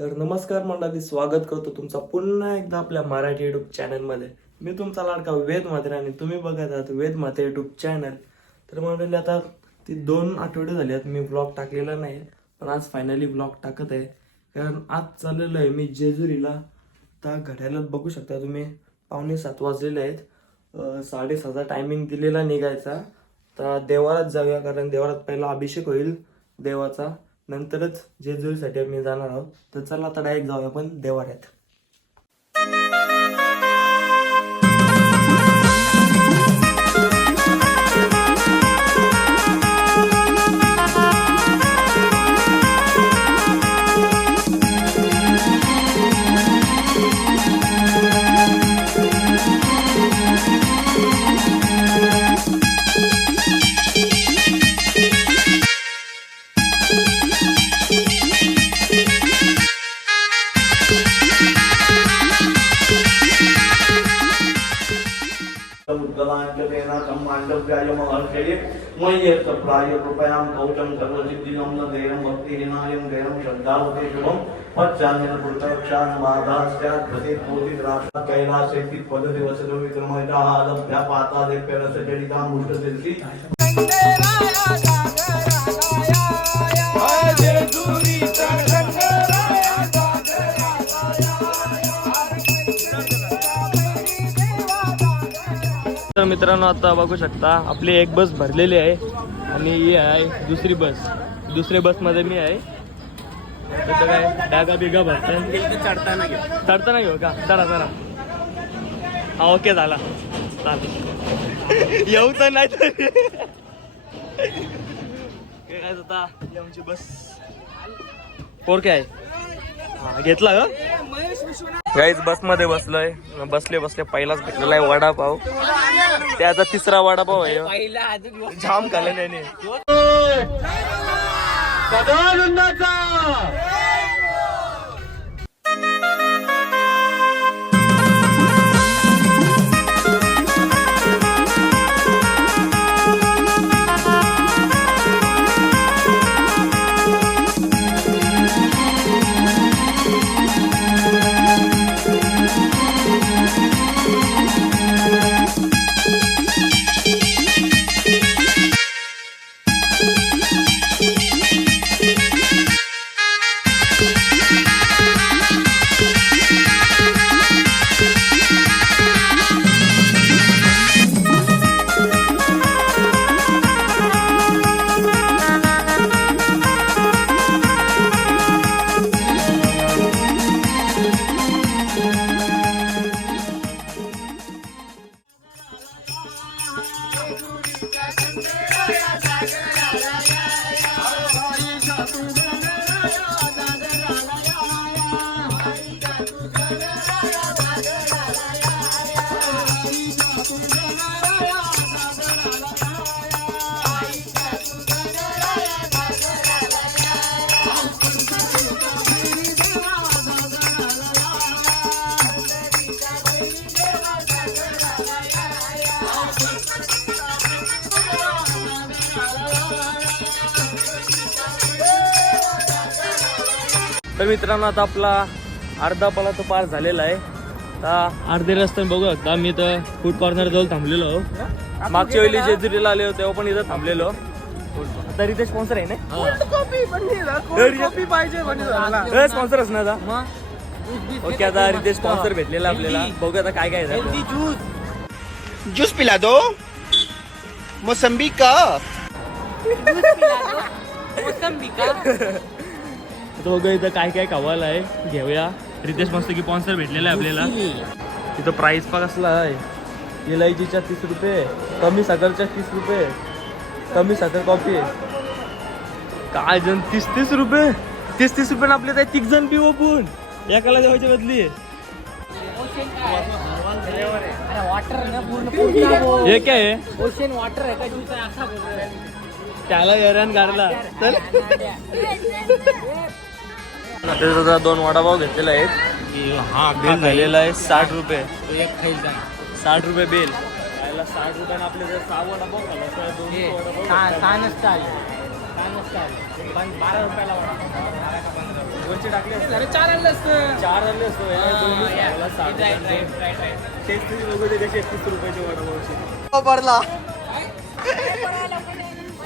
तर नमस्कार मंडळी स्वागत करतो तुमचा पुन्हा एकदा आपल्या मराठी युट्यूब चॅनलमध्ये मी तुमचा लाडका वेद मात्रे आणि तुम्ही बघत आहात वेद मात्रे युट्यूब चॅनल तर मंडळी आता ती दोन आठवडे झाले आहेत मी ब्लॉग टाकलेला नाही पण आज फायनली ब्लॉग टाकत आहे. कारण आज चाललेलं आहे मी जेजुरीला. आता घड्याळात बघू शकता तुम्ही पावणे सात वाजलेले आहेत. साडेसातचा टायमिंग दिलेला निघायचा. तर देवारात जाऊया कारण देवारात पहिला अभिषेक होईल देवाचा. नंतरच जेजुरीसाठी आम्ही जाणार आहोत. तर चला आता डायरेक्ट जाऊया आपण देवाड्यात मय्यर्थप्राय कृपयां कौचं सर्वसिद्धिदं न देयं भक्तिहीनायं देयं श्रद्धावते शुभं पच्चान्यन बाधा स्यात् प्रतीकोटिद्राक्षा कैलासेति पददिवसतो विक्रमयिताः आलभ्या पातादेप्यरसजडितां मुष्टसिद्धि तर मित्रांनो आता बघू शकता आपली एक बस भरलेली आहे. आणि ही आहे दुसरी बस. दुसऱ्या बसमध्ये मी आहे. तिथं काय डागा बिगा भरतात चढताना घेऊ हो चढताना घेऊ का? चढा चढा. हा ओके झाला. चालेल. येऊ तर नाही तर. काय होता ही आमची बस. पोरके आहे. घेतला का? गाईज बसमध्ये बसलोय. बसले बसले. पहिलाच भेटलेला आहे वडापाव. त्याचा तिसरा वडापाव आहे. जाम खाल्लं त्याने. तर मित्रांनो आता आपला अर्धा पाला तो पार झालेला आहे. आता अर्धे रस्त्याने बघू शकता मी तर फूड कॉर्नर जवळ थांबलेलो आहो. मागच्या वेळी जेजुरीला आले होते तेव्हा पण इथं थांबलेलो. तरी ते स्पॉन्सर आहे ना? स्पॉन्सर असणार आता. ओके आता रितेश स्पॉन्सर भेटलेला आपल्याला. बघू आता काय काय त्यात. जूस पिला दो मौसम्बी का बघू इथं काय काय खावायला आहे? घेऊया. रितेश मस्त की स्पॉन्सर भेटलेला आहे आपल्याला. तिथं प्राइस पण कसला आहे. इलायचीच्या तीस रुपये कमी साखरच्या तीस रुपये कमी साखर कॉफी काय जण तीस तीस रुपये? तीस तीस रुपये आपले तिघ जण पिऊ आपण. एकाला जेवायच्या बदली. हे काय आहे? ओशन वॉटर आहे का ज्यूस आहे? असा. त्याला हैराण काढला चल. दोन वडापाव घेतलेले आहेत. हा बिल झालेला आहे साठ रुपये. तो एक खायचा साठ रुपये बिल. खायला साठ रुपयानं आपले जर सहा वडापाव खाल्ला तर दोनशे वडापाव सहा भेटतात. सहा नसतं आले नसतं पण बारा रुपयाला वडापाव. अरे चार आणलं असतं. चार आणले असतो. तेच वडापावचे. भरला.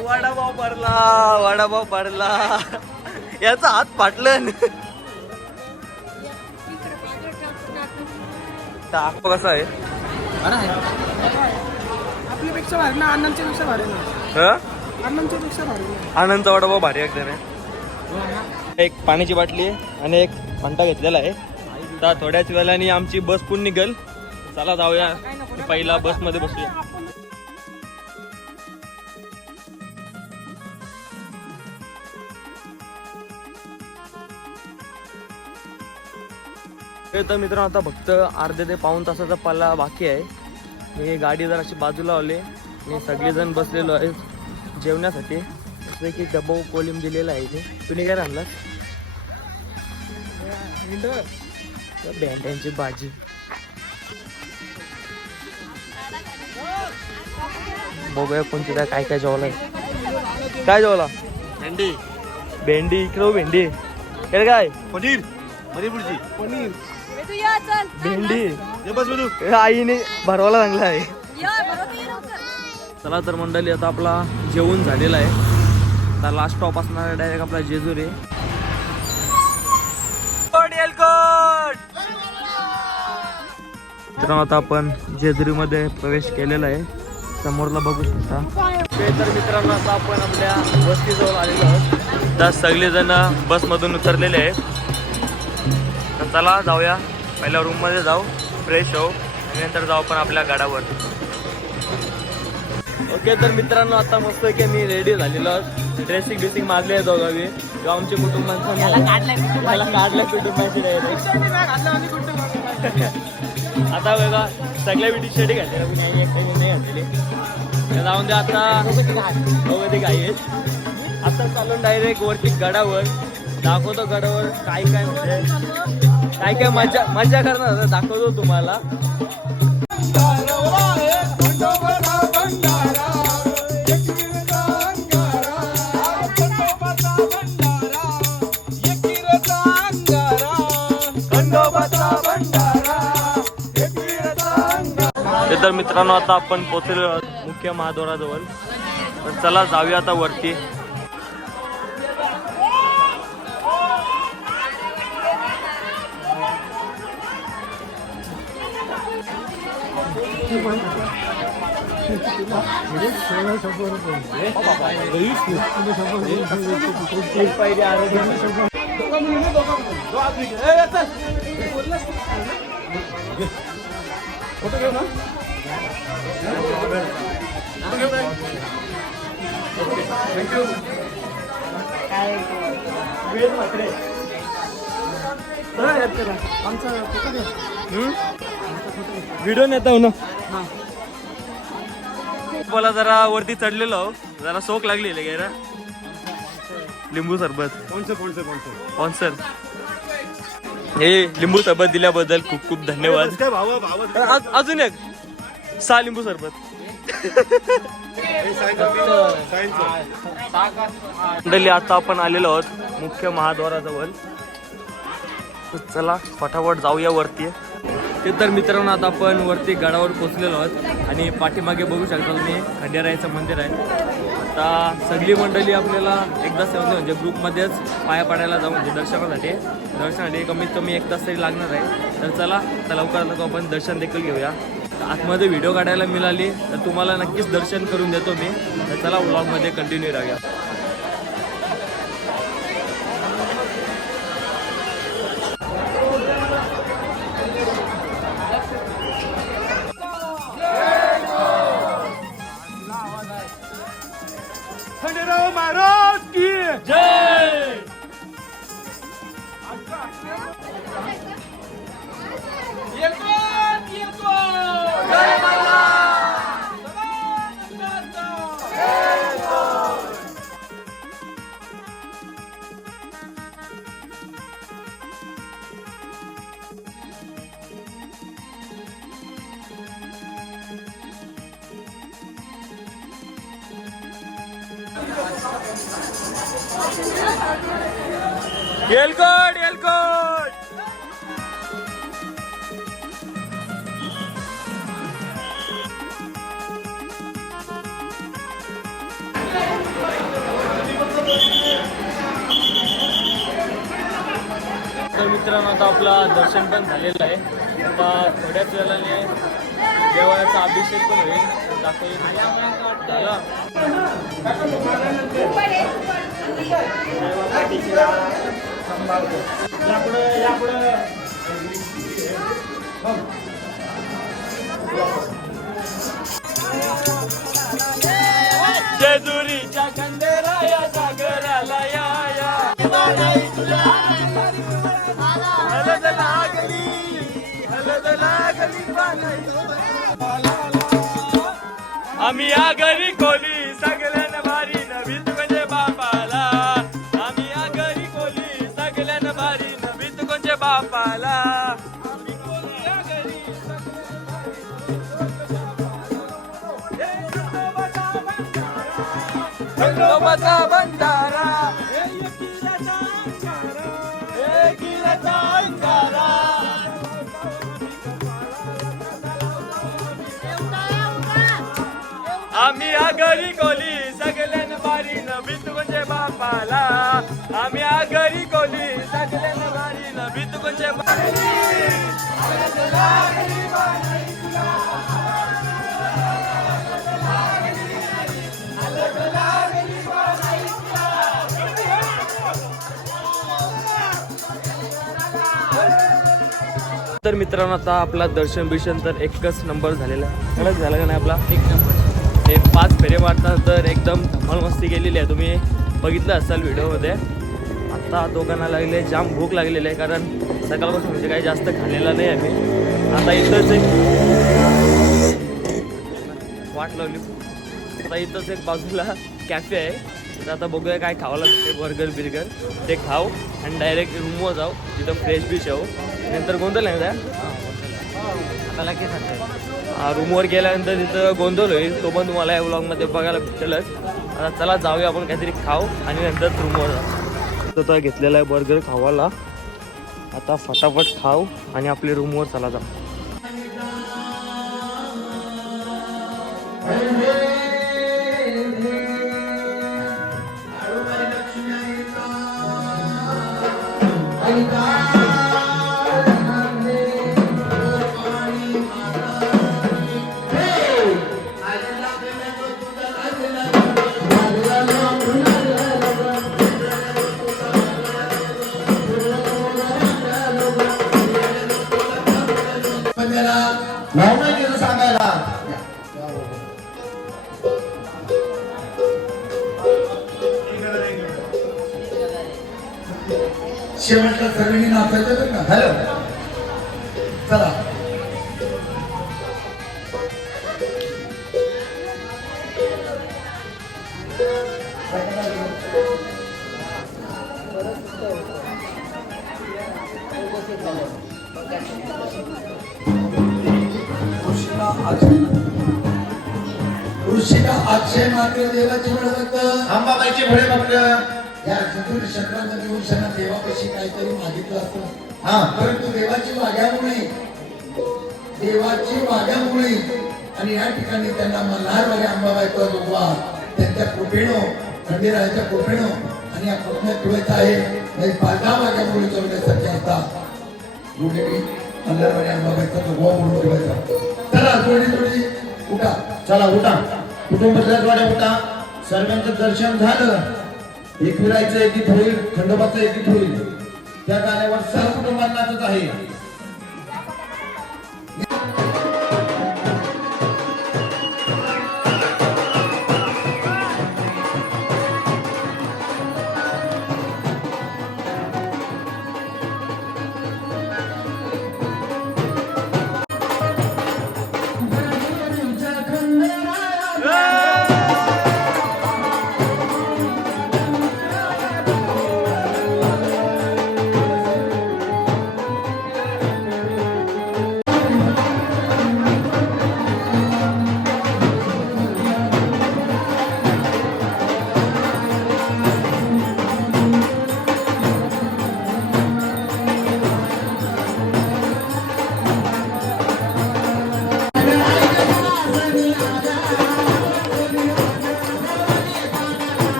वडापाव भरला. वडापाव भरला. याचा हात फाटलं. टाक कसा आहे. आपल्यापेक्षा भारी ना अण्णांच्या पेक्षा भारी ना. हं? अण्णांच्या पेक्षा भारी ना. आनंदचा वडापाव भारी एकदम. आहे एक पाण्याची बाटली आहे आणि एक फंटा घेतलेला आहे. आता थोड्याच वेळाने आमची बस पण निघल. चला जाऊया. पहिला बसमध्ये बसूया. हे तर मित्रांनो आता फक्त अर्धे ते पाऊन तासाचा पल्ला बाकी आहे. मी गाडी जर अशी बाजूला लावली आणि सगळेजण बसलेलो आहे जेवण्यासाठी जसं की डबो कोलिम दिलेला आहे इथे. तुम्ही काय आणलास भेंड्यांची भाजी. बघूया कोणती काय काय काय जेवलाय काय जेवला भेंडी. भेंडी इकडे भेंडी. इकडे काय? पनीर. पनीर भुर्जी पनीर. तू या चल. भेंडी. आईने भरवायला चांगला आहे. चला तर मंडळी आता आपला जेवण झालेला आहे. आता लास्ट स्टॉप असणार आहे डायरेक्ट आपला जेजुरी. मित्रांनो आता आपण जेजुरीमध्ये प्रवेश केलेला आहे. समोरला बघू शकता. ते तर मित्रांनो आता आपण आपल्या वस्तीजवळ आलेलो आहोत. तर सगळेजण बसमधून उतरलेले आहेत. तर चला जाऊया. पहिल्या रूममध्ये जाऊ फ्रेश होऊ आणि नंतर जाऊ आपण आपल्या गाडावर ओके तर मित्रांनो आता मस्त की मी रेडी झालेलो आहोत. ड्रेसिंग बिसिंग मारली आहे दोघांनी किंवा आमच्या कुटुंबांचा त्याला काढलं कुटुंबाची. आता बघा सगळ्या विटी शर्टी घातलेल्या नाही घातलेली जाऊन दे आता. बघा ते काही आहेत आता चालून डायरेक्ट वरती गडावर. दाखवतो गडावर काय काय म्हणजे काय काय मजा मजा करणार दाखवतो तुम्हाला. तर मित्रांनो आता आपण पोहोचलेलो मुख्य महाद्वाराजवळ. तर चला जाऊया आता वरती. व्हिडिओ नेता ना. बोला जरा वरती चढलेलो. जरा सोक लागली गेरा लिंबू सरबत. कोणचं कोणचं कोणचं स्पॉन्सर हे लिंबू सरबत दिल्याबद्दल खूप खूप धन्यवाद. अजून एक. सहा लिंबू सरबत. मंडळी आता आपण आलेलो आहोत मुख्य महाद्वाराजवळ. चला फटाफट जाऊया वरती. ते तर मित्रांनो आता आपण वरती गडावर पोचलेलो आहोत आणि पाठीमागे बघू शकता तुम्ही खंडेरायाचं मंदिर आहे. आता सगळी मंडळी आपल्याला एकदा सेवन म्हणजे ग्रुपमध्येच पाया पडायला जाऊ म्हणजे दर्शनासाठी. दर्शनासाठी कमीत कमी एक तास तरी लागणार आहे. तर चला तर लवकरात लवकर आपण दर्शन देखील घेऊया. आतमध्ये व्हिडिओ काढायला मिळाली तर तुम्हाला नक्कीच दर्शन करून देतो मी. तर चला व्लॉगमध्ये कंटिन्यू राहूया. येलकोट येलकोट तर मित्रांनो आता आपला दर्शन पण झालेलं आहे. आता थोड्याच वेळाने देवाचा अभिषेक पण होईल. जेजुरीच्या खंडेराया सागराला या. हलद लागली हलद लागली आम्ही या घरी खोली सगळ्यान भारी नवीन म्हणजे बापाला. आम्ही या घरी खोली सगळ्यान भारी नवीन म्हणजे बापाला. आम्ही खंडोबाचा आम्ही कोली. सगळ्यान म्हणजे तर मित्रांनो आता आपला दर्शन बिर्शन तर एकच नंबर झालेला आहे. खरंच झालं का नाही आपला? एक नंबर. हे पाच फेरे मारतात तर एकदम धमाल मस्ती केलेली आहे. तुम्ही बघितलं असाल व्हिडिओमध्ये. आता दोघांना लागले जाम भूक लागलेली आहे कारण सकाळपासून म्हणजे काही जास्त खाल्लेलं नाही आम्ही. आता इथंच एक वाट लावली. आता इथंच एक बाजूला कॅफे आहे. तर आता बघूया काय खावं लागतं बर्गर बिर्गर. ते खाऊ आणि डायरेक्ट रूमवर जाऊ. तिथं फ्रेश बी येऊ नंतर गोंधळ नाही आता हा रूमवर गेल्यानंतर तिथं गोंधळ होईल. तो पण तुम्हाला या ब्लॉगमध्ये बघायला भेटेलच. आता चला जाऊया आपण काहीतरी खाऊ आणि नंतर रूमवर जाऊ. तर घेतलेला आहे बर्गर खावाला. आता फटाफट खाऊ आणि आपल्या रूमवर चला जाऊ. शेवटच्या सर्वांनी नाचायचं बरं का? हॅलो. चला. ऋषीला अक्षय मात्र देवाची मिळवत अंबाबाईचे भळे मात्र या चतुर्शक्रांच्या दिवसांना देवापाशी काहीतरी मागितलं असतं. हा. परंतु देवाची वाग्यामुळे देवाची वाग्यामुळे आणि या ठिकाणी त्यांना मल्हारवाले अंबाबाईचा जोगवा त्यांच्या कृपेणं खंडेरायाच्या कृपेणं आणि या कृपण्यात ठेवायचं आहे. नाही पालखा वाग्यामुळे चौघ्यासाठी असतात मल्हारवाले अंबाबाईचा जोगवा म्हणून ठेवायचा. चला जोडी जोडी. उठा. चला उठा. वाड्या उठा. सर्वांचं दर्शन झालं. एकविरायचं एकीत होईल खंडोबाचं एकीत होईल. त्या गाण्यावर सर्व कुटुंबांनाच आहे.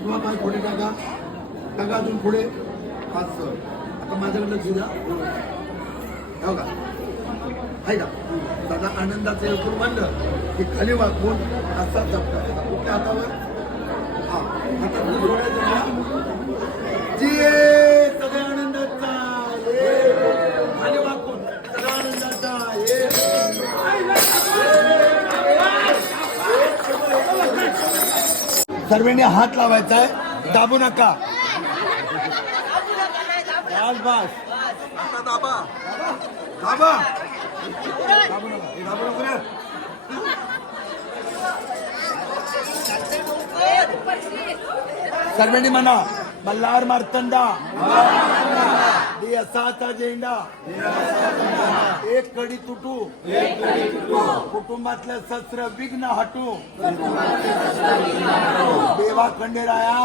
उजवा पाय पुढे टाका टाका अजून पुढे पाच सर आता माझ्याकडे लक्ष द्या हो का आहे का दादा आनंदाचं एकूण म्हणलं की खाली वाकून असा जपता कुठल्या हातावर हा आता तुम्ही जी सगळ्या आनंदाचा खाली वाकून सगळ्या आनंदाचा सर्वांनी हात लावायचा आहे दाबू नका. बस बस. आता दाबा. दाबा. दाबू नका हे दाबू नको रे. सर्वांनी म्हणा मल्हार मार्तंडा. देसाचा झेंडा. एक कडी तुटू. कुटुंबातलं शस्त्र विघ्न हटू. देवा खंडेराया.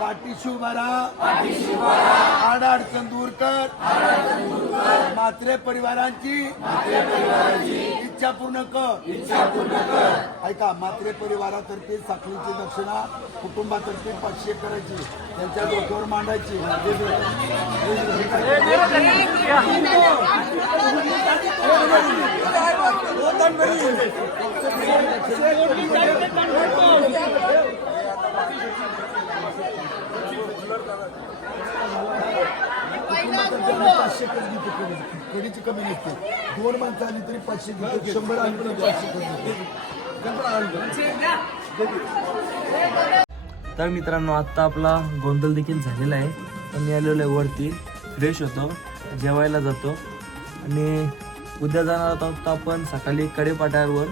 पाठीशी उभारा आड अडचण दूर कर. मात्रे परिवारांची इच्छा पूर्ण कर. ऐका मात्रे परिवारातर्फे साखळीची दक्षिणा कुटुंबातर्फे पाचशे करायची. त्यांच्या डोक्यावर मांडायची. पाचशे कडी घेते कडी. कडीची कमी नसते. दोन माणसं आली तरी पाचशे घेते शंभर आली तरी पाचशे घेते. तर मित्रांनो आत्ता आपला गोंधळ देखील झालेला आहे. तर मी आलेलो आहे वरती. फ्रेश होतो. जेवायला जातो. आणि उद्या जाणार आहोत आपण सकाळी कडेपाट्यावर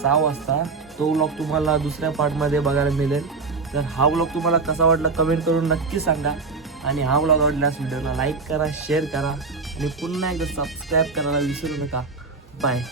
सहा वाजता. तो व्लॉग तुम्हाला दुसऱ्या पार्टमध्ये बघायला मिळेल. तर हा व्लॉग तुम्हाला कसा वाटला कमेंट करून नक्की सांगा. आणि हा व्लॉग आवडल्यास व्हिडिओला लाईक करा शेअर करा. आणि पुन्हा एकदा सबस्क्राईब करायला विसरू नका. बाय